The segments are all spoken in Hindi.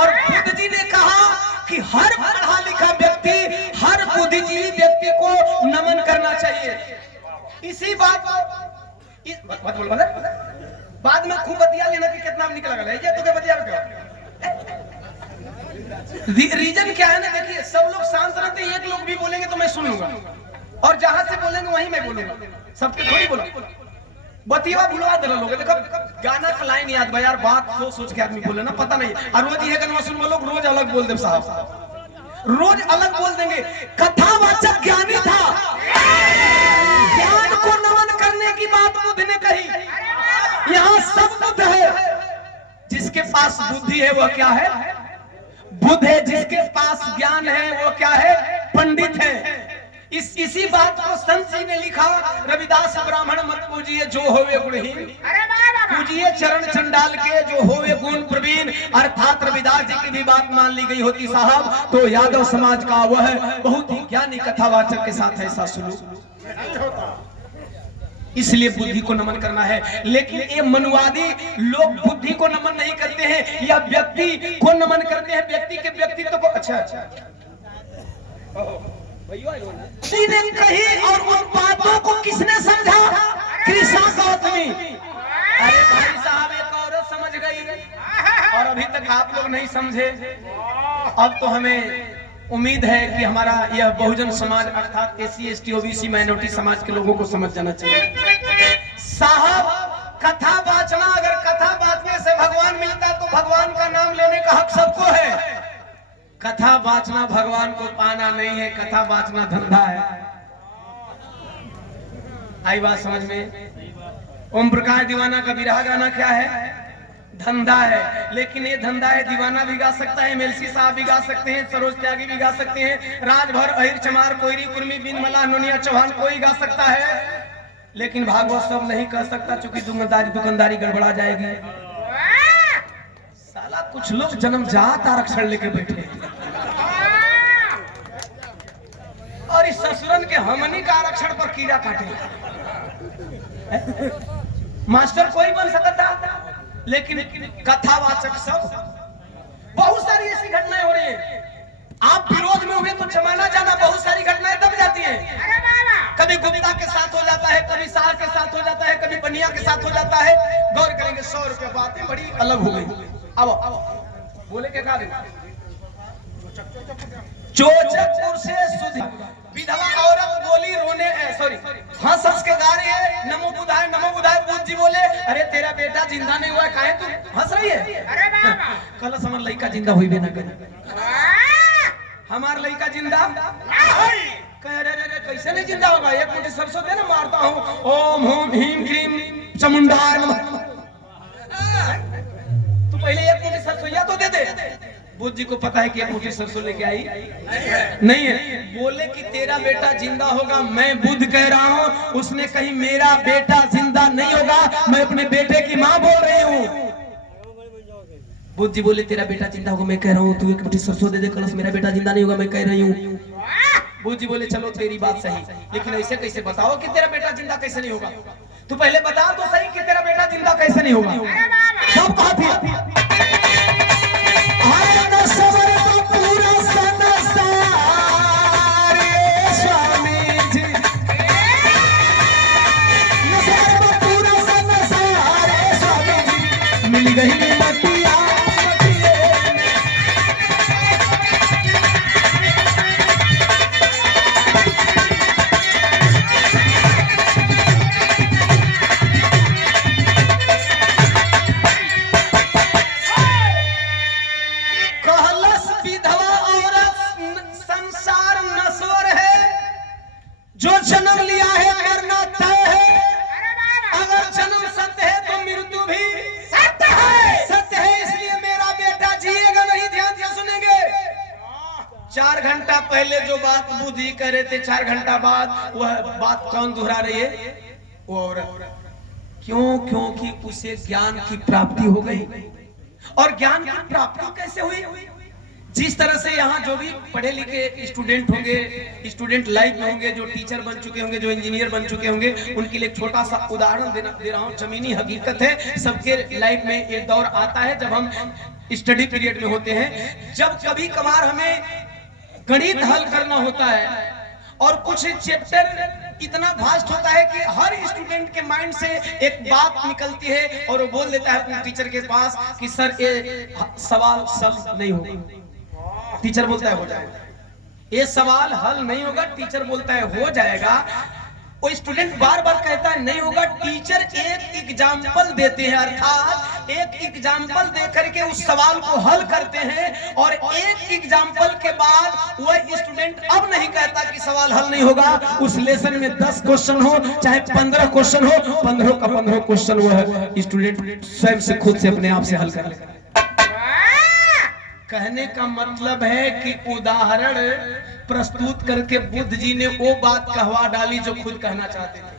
और बुद्ध जी ने कहा कि हर पढ़ा लिखा व्यक्ति, हर बुद्धिजीवी व्यक्ति को नमन करना चाहिए। इसी बात बाद में खूब बतिया लेना कि कितना निकल गया ये तो क्या बतिया क्या रीजन क्या है ना। देखिए सब लोग शांत रहते हैं, एक लोग भी बोलेंगे तो मैं सुन लूंगा और जहां से बोलेंगे वहीं मैं बोलूंगा, सबके थोड़ी बोला बतिया भुलवा दे लोग। देखो गाना का लाइन याद भाई यार, बात सोच सोच के आदमी बोले ना पता नहीं। और रोज ये गाना सुन लोग रोज अलग बोल दे साहब, रोज अलग बोल देंगे। कथावाचक ज्ञानी था, ज्ञान को नमन करने की बात बुद्ध ने कही। यहाँ सब बुद्ध है, जिसके पास बुद्धि है वो क्या है? बुद्ध है। जिसके पास ज्ञान है वो क्या है? पंडित है। इसी बात को संत जी ने लिखा, रविदास ब्राह्मण मत पूजिए जो होवे गुणहीन, पूजिए चरण चंडाल के जो होवे गुण प्रवीण। अर्थात रविदास जी की भी बात मान ली गई होती साहब तो यादव समाज का वह बहुत ही ज्ञानी कथावाचक के साथ ऐसा सुलूक। इसलिए बुद्धि को नमन करना है। लेकिन ये मनुवादी लोग बुद्धि को नमन नहीं करते हैं या व्यक्ति को नमन करते हैं, व्यक्ति के व्यक्तित्व को। अच्छा ने कही और उन बातों को किसने समझा? कृष्णा गौतमी। अरे भाई साहब एक औरत समझ गई और अभी तक आप लोग नहीं समझे। अब तो हमें उम्मीद है कि हमारा यह बहुजन समाज अर्थात SC ST OBC माइनॉरिटी समाज के लोगों को समझ जाना चाहिए। साहब कथा वाचना, अगर कथा वाचने से भगवान मिलता तो भगवान का नाम लेने का हक सबको है। कथा वाचना भगवान को पाना नहीं है, कथा वाचना धंधा है। आई बात समझ में? ओम प्रकाश दीवाना का विरह गाना क्या है? धंधा है। लेकिन ये धंधा है, दीवाना भी गा सकता है, MLC साहब भी गा सकते हैं, सरोज त्यागी भी गा सकते हैं, राजभर अहिर चमार कोयरी कुर्मी बिन मला नोनिया चौहान कोई गा सकता है। लेकिन भागवत सब नहीं कर सकता, चूंकि दुकानदारी गड़बड़ा जाएगी। साला कुछ लोग जन्मजात आरक्षण लेके बैठे और इस ससुरन के हमनी का आरक्षण पर कीड़ा काटे। मास्टर कोई बन सकता लेकिन कथावाचक सब। बहुत सारी ऐसी घटनाएं हो रही हैं। आप विरोध में हुए तो जमाना जाना, बहुत सारी घटनाएं दब जाती हैं। कभी गुप्ता के साथ हो जाता है, कभी शाह के साथ हो जाता है, कभी बनिया के साथ हो जाता है। गौर करेंगे 100 रुपया बातें बड़ी अलग हो गई। अब बोले क्या कहा? चोचकपुर से सुधी विधवा औरत बोली रोने सॉरी हंस हंस के गा रही है, नमो बुधाय नमो बुधाय। बुद्ध जी बोले अरे तेरा बेटा जिंदा नहीं हुआ है, काहे तू हंस रही है? कल हमार लड़का जिंदा हुई भी ना करे, हमार लड़का जिंदा कह रहे कैसे नहीं जिंदा होगा? एक मुट्ठी सरसों दे ना, मारता हूँ ओम होम हीम क्रीम चमुंडा नमः। तू पहले एक मुट्ठी सरसों तो दे दे। बुद्ध जी को पता है कि एक मुट्ठी सरसों लेके आई नहीं है। बोले कि तेरा बेटा जिंदा होगा। मैं बुद्ध कह रहा हूँ, उसने कहीं मेरा बेटा जिंदा नहीं होगा, मैं अपने बेटे की माँ बोल रही हूँ। बुद्ध जी बोले तेरा बेटा जिंदा होगा, मैं कह रहा हूँ तू एक मुट्ठी सरसों दे दे। कलश मेरा बेटा जिंदा नहीं होगा, मैं कह रही हूँ। बुद्ध जी बोले चलो तेरी बात सही, लेकिन ऐसे कैसे बताओ कि तेरा बेटा जिंदा कैसे नहीं होगा? तू पहले बता तो सही कि तेरा बेटा जिंदा कैसे नहीं होगा। सब कहा थी मिल गई पहले जो बात बुद्ध जी कह रहे थे, 4 घंटा बाद वह बात कौन दोहरा रही है? वो औरत। क्यों? क्योंकि उसे ज्ञान की प्राप्ति हो गई। और ज्ञान की प्राप्ति कैसे हुई? जिस तरह से यहाँ जो भी पढ़े लिखे स्टूडेंट होंगे, स्टूडेंट लाइफ में होंगे, जो टीचर बन चुके होंगे, जो इंजीनियर बन चुके होंगे, उनके लिए छोटा सा उदाहरण दे रहा हूँ। जमीनी हकीकत है, सबके लाइफ में एक दौर आता है जब हम स्टडी पीरियड में होते हैं, जब कभी कभार हमें गणित हल करना होता है और कुछ चैप्टर इतना भास्ट होता है कि हर स्टूडेंट के माइंड से एक बात निकलती है और वो बोल देता है अपने टीचर के पास कि सर ये सवाल सॉल्व नहीं होगा। टीचर बोलता है हो जाएगा। ये सवाल हल नहीं होगा, टीचर बोलता है हो जाएगा। वो स्टूडेंट बार बार कहता है नहीं होगा। टीचर एक एग्जाम्पल देते हैं, अर्थात एक एग्जाम्पल देकर के उस सवाल को हल करते हैं और एक एग्जाम्पल के बाद वह स्टूडेंट अब नहीं कहता कि सवाल हल नहीं होगा। उस लेसन में 10 क्वेश्चन हो चाहे 15 क्वेश्चन हो, 15 का 15 क्वेश्चन वह स्टूडेंट स्वयं से खुद से अपने आप से हल कर लेगा। कहने का मतलब है कि उदाहरण प्रस्तुत करके बुद्ध जी ने वो बात कहवा डाली जो खुद कहना चाहते थे।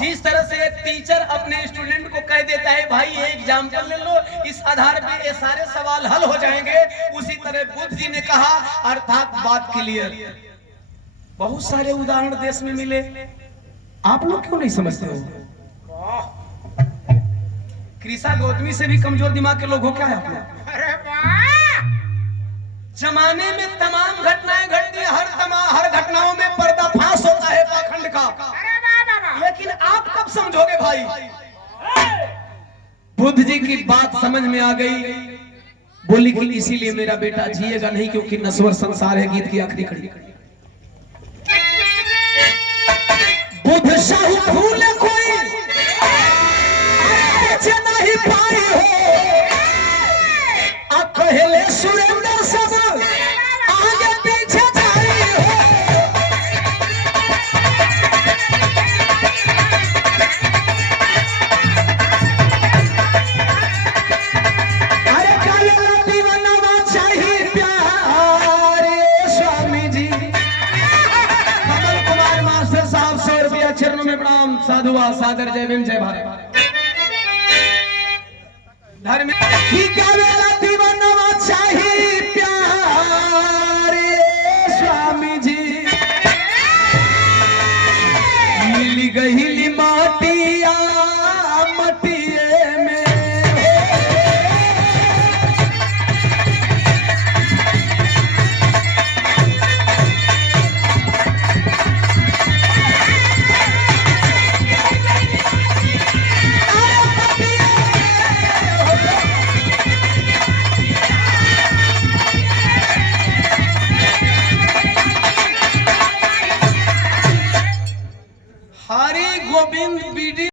जिस तरह से एक टीचर अपने स्टूडेंट को कह देता है भाई ये एग्जाम्पल ले लो, इस आधार पे ये सारे सवाल हल हो जाएंगे, उसी तरह बुद्ध जी ने कहा, अर्थात बात क्लियर। बहुत सारे उदाहरण देश में मिले, आप लोग क्यों नहीं समझते हो? कृषा गौतमी से भी कमजोर दिमाग के लोग हो क्या है आप लोग? जमाने में तमाम घटनाएं घटती है, हर घटनाओं में पर्दाफाश होता है पाखंड का, लेकिन आप कब समझोगे भाई? बुद्ध जी की बात समझ में आ गई, बोली कि इसीलिए मेरा बेटा जिएगा नहीं क्योंकि नश्वर संसार है। गीत की आखिरी कड़ी। बुद्ध शाहू भूले कोई नहीं पाई हो, कहले सुरेंद्र सब आगे पीछे जाई हो। अरे काला दीवाना चाहिए प्यारे स्वामी जी। कमल कुमार मास्टर साहब 100 रुपया चरणों में प्रणाम। साधुवाद सादर। जय भीम जय भारत। धर्म